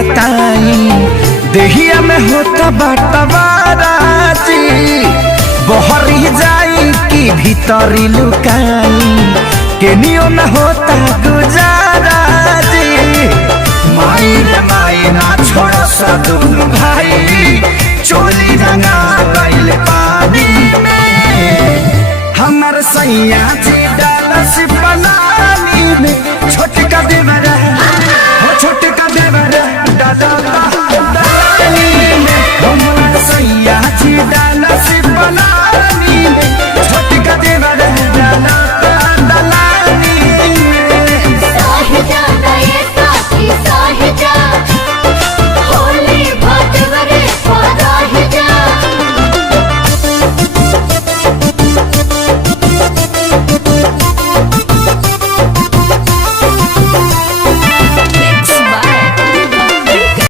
बताई देहिया में होता बटवाराजी बहरी जाई कि भीतरी लुकाई केनियो न होता गुजाराजी माई रे माई ना छोड़ सदुन भाई चोली रंगा गइल पानी में हमर सैया जी